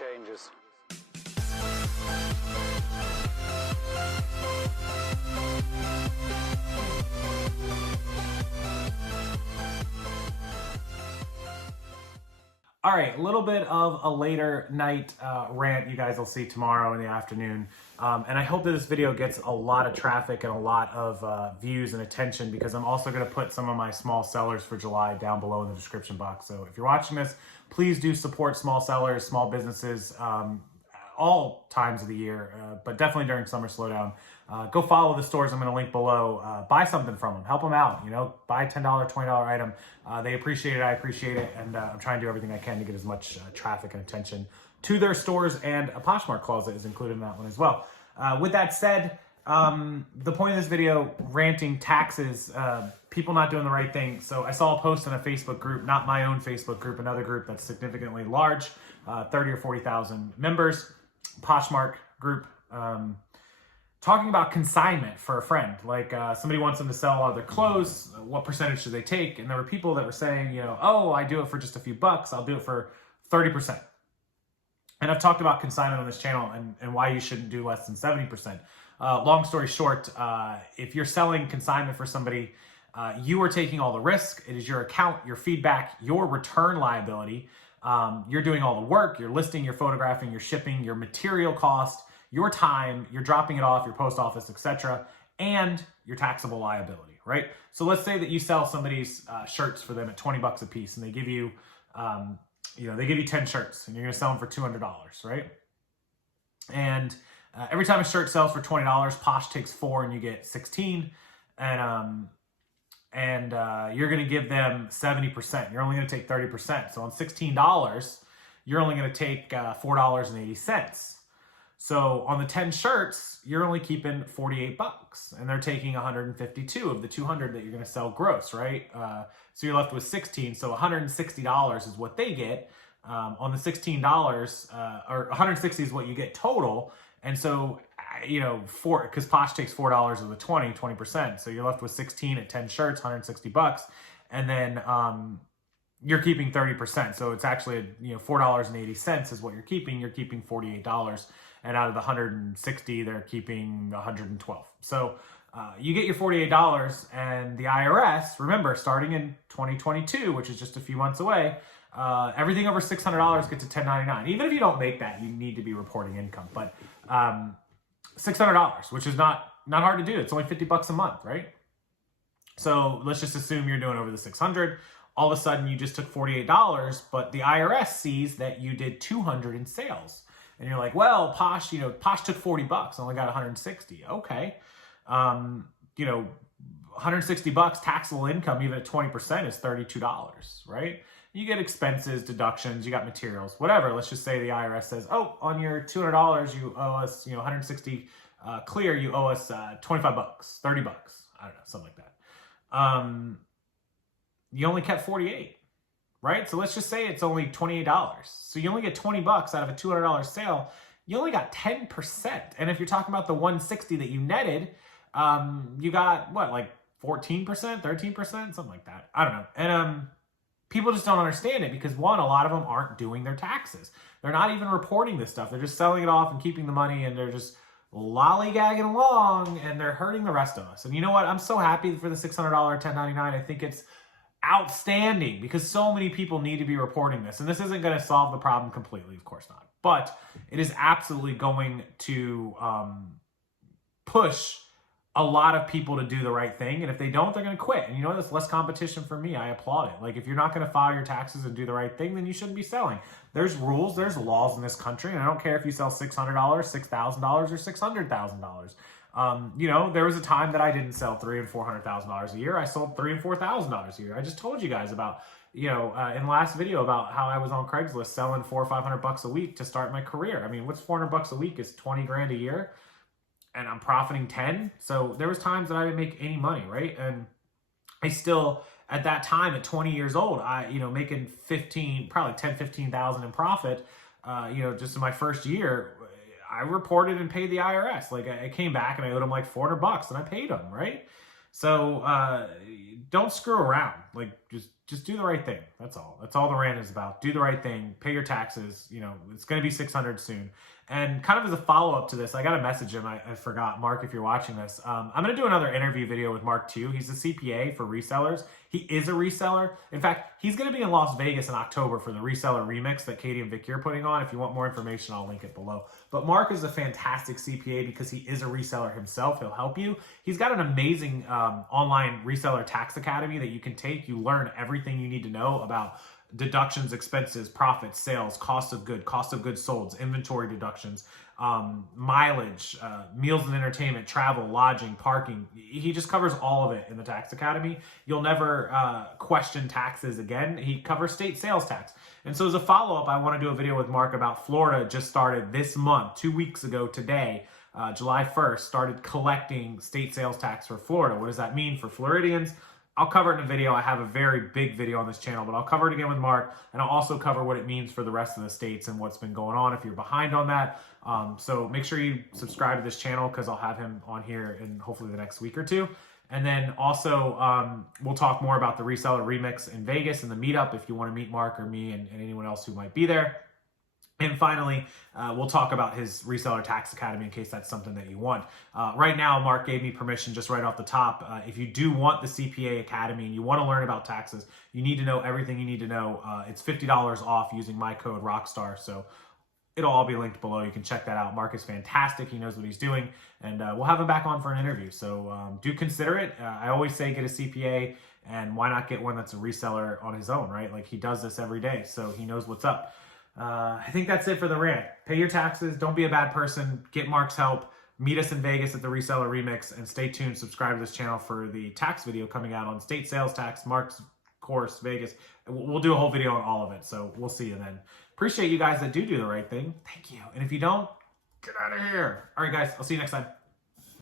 changes. All right, a little bit of a later night rant you guys will see tomorrow in the afternoon. And I hope that this video gets a lot of traffic and a lot of views and attention, because I'm also going to put some of my small sellers for July down below in the description box. So if you're watching this, please do support small sellers, small businesses, all times of the year, but definitely during summer slowdown. Go follow the stores I'm going to link below. Buy something from them. Help them out. You know, buy a $10, $20 item. They appreciate it. I appreciate it. And I'm trying to do everything I can to get as much traffic and attention to their stores, and a Poshmark closet is included in that one as well. With that said, the point of this video, ranting taxes, people not doing the right thing. So I saw a post in a Facebook group, not my own Facebook group, another group that's significantly large, 30 or 40,000 members, Poshmark group, talking about consignment for a friend. Like somebody wants them to sell all their clothes. What percentage should they take? And there were people that were saying, you know, oh, I do it for just a few bucks. I'll do it for 30%. And I've talked about consignment on this channel and why you shouldn't do less than 70%. Long story short, if you're selling consignment for somebody, you are taking all the risk. It is your account, your feedback, your return liability. You're doing all the work. You're listing, you're photographing, you're shipping, your material cost, your time, you're dropping it off, your post office, etc., and your taxable liability, right? So let's say that you sell somebody's shirts for them at 20 bucks a piece, and they give you, they give you 10 shirts, and you're going to sell them for $200, right? And every time a shirt sells for $20, Posh takes 4 and you get 16, and you're going to give them 70%. You're only going to take 30%. So on $16, you're only going to take $4.80. So on the 10 shirts, you're only keeping 48 bucks, and they're taking 152 of the 200 that you're going to sell gross, right? So you're left with 16. So $160 is what they get on the $16, or 160 is what you get total. And so, because Posh takes $4 of the 20%. So you're left with 16 at 10 shirts, 160 bucks. And then you're keeping 30%. So it's actually, $4.80 is what you're keeping. You're keeping $48. And out of the 160, they're keeping 112. So you get your $48, and the IRS, remember, starting in 2022, which is just a few months away, everything over $600 gets a 1099. Even if you don't make that, you need to be reporting income. But $600, which is not hard to do. It's only 50 bucks a month, right? So let's just assume you're doing over the 600. All of a sudden, you just took $48, but the IRS sees that you did 200 in sales. And you're like, well, Posh took 40 bucks, only got 160. Okay. 160 bucks taxable income, even at 20%, is $32, right? You get expenses, deductions, you got materials, whatever. Let's just say the IRS says, oh, on your $200, you owe us, 160 clear, you owe us 25 bucks, 30 bucks. I don't know, something like that. You only kept 48. Right? So let's just say it's only $28. So you only get 20 bucks out of a $200 sale. You only got 10%. And if you're talking about the 160 that you netted, you got what, like 14%, 13%, something like that. I don't know. And people just don't understand it because, one, a lot of them aren't doing their taxes. They're not even reporting this stuff. They're just selling it off and keeping the money, and they're just lollygagging along, and they're hurting the rest of us. And you know what? I'm so happy for the $600 1099. I think it's outstanding because so many people need to be reporting this. And this isn't going to solve the problem completely, of course not. But it is absolutely going to push a lot of people to do the right thing. And if they don't, they're going to quit. And you know, there's less competition for me. I applaud it. Like, if you're not going to file your taxes and do the right thing, then you shouldn't be selling. There's rules, there's laws in this country. And I don't care if you sell $600, $6,000, or $600,000. There was a time that I didn't sell $300,000 and $400,000 a year. I sold $300,000 and $400,000 a year. I just told you guys about, in the last video about how I was on Craigslist selling $400 or $500 a week to start my career. I mean, what's $400 a week is 20 grand a year, and I'm profiting 10. So there was times that I didn't make any money, right? And I still, at that time, at 20 years old, making 15,000 in profit, just in my first year, I reported and paid the IRS. Like, I came back and I owed them like $400 and I paid them, right? So don't screw around. Like, just do the right thing. That's all. That's all the rant is about. Do the right thing. Pay your taxes. You know, it's going to be 600 soon. And kind of as a follow-up to this, I got a message him. I forgot. Mark, if you're watching this, I'm going to do another interview video with Mark too. He's a CPA for resellers. He is a reseller. In fact, he's going to be in Las Vegas in October for the Reseller Remix that Katie and Vicky are putting on. If you want more information, I'll link it below. But Mark is a fantastic CPA because he is a reseller himself. He'll help you. He's got an amazing online Reseller Tax Academy that you can take. You learn everything you need to know about deductions, expenses, profits, sales, cost of goods sold, inventory deductions, mileage, meals and entertainment, travel, lodging, parking. He just covers all of it in the Tax Academy. You'll never question taxes again. He covers state sales tax. And so as a follow-up, I want to do a video with Mark about Florida. Just started this month, 2 weeks ago today, July 1st, started collecting state sales tax for Florida. What does that mean for Floridians? I'll cover it in a video. I have a very big video on this channel, but I'll cover it again with Mark, and I'll also cover what it means for the rest of the states and what's been going on if you're behind on that. So make sure you subscribe to this channel because I'll have him on here in hopefully the next week or two. And then also we'll talk more about the Reseller Remix in Vegas and the meetup if you want to meet Mark or me and anyone else who might be there. And finally, we'll talk about his Reseller Tax Academy in case that's something that you want. Right now, Mark gave me permission just right off the top. If you do want the CPA Academy and you want to learn about taxes, you need to know everything you need to know. It's $50 off using my code Rockstar. So it'll all be linked below. You can check that out. Mark is fantastic. He knows what he's doing. And we'll have him back on for an interview. So do consider it. I always say get a CPA. And why not get one that's a reseller on his own, right? Like he does this every day. So he knows what's up. I think that's it for the rant. Pay your taxes. Don't be a bad person. Get Mark's help. Meet us in Vegas at the Reseller Remix. And stay tuned. Subscribe to this channel for the tax video coming out on state sales tax, Mark's course, Vegas. We'll do a whole video on all of it. So we'll see you then. Appreciate you guys that do the right thing. Thank you. And if you don't, get out of here. All right, guys. I'll see you next time.